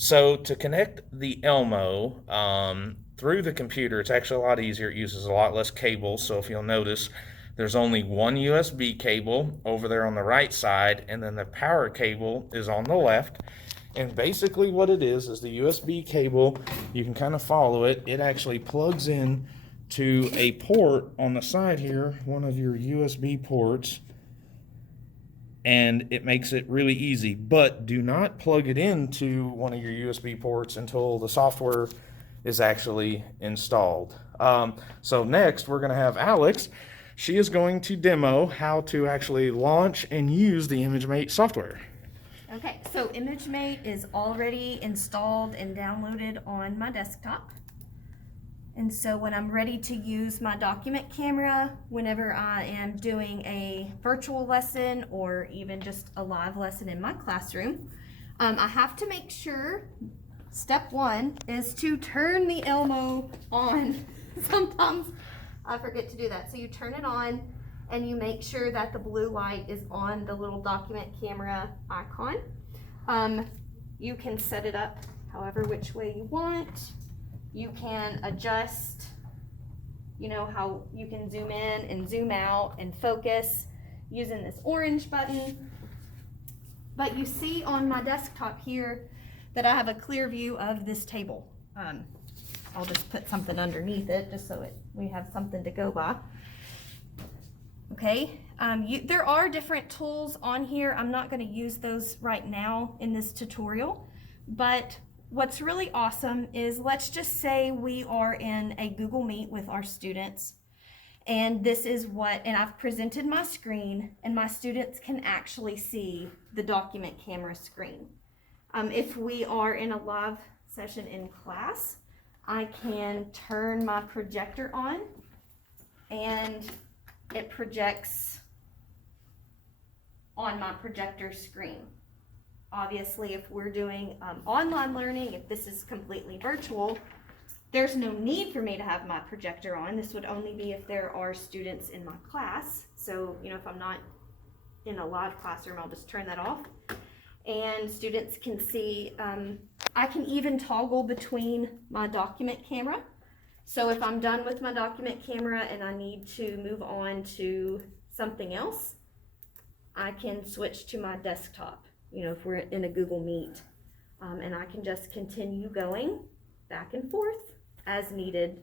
So to connect the Elmo through the computer, it's actually a lot easier. It uses a lot less cables. So if you'll notice, there's only one USB cable over there on the right side, and then the power cable is on the left. And basically what it is the USB cable, you can kind of follow it. It actually plugs in to a port on the side here, one of your USB ports, and it makes it really easy. But do not plug it into one of your USB ports until the software is actually installed. So next we're going to have Alex. She is going to demo how to actually launch and use the ImageMate software. Okay, so ImageMate is already installed and downloaded on my desktop. And so when I'm ready to use my document camera, whenever I am doing a virtual lesson or even just a live lesson in my classroom, I have to make sure, step one is to turn the Elmo on. Sometimes I forget to do that. So you turn it on and you make sure that the blue light is on the little document camera icon. You can set it up however which way you want. You can adjust, how you can zoom in and zoom out and focus using this orange button. But you see on my desktop here that I have a clear view of this table. I'll just put something underneath it just so we have something to go by. Okay, there are different tools on here. I'm not going to use those right now in this tutorial, but what's really awesome is, let's just say we are in a Google Meet with our students, and this is and I've presented my screen, and my students can actually see the document camera screen. If we are in a live session in class, I can turn my projector on, and it projects on my projector screen. Obviously, if we're doing online learning, if this is completely virtual, there's no need for me to have my projector on. This would only be if there are students in my class. So, if I'm not in a live classroom, I'll just turn that off. And students can see, I can even toggle between my document camera. So if I'm done with my document camera and I need to move on to something else, I can switch to my desktop. If we're in a Google Meet, and I can just continue going back and forth as needed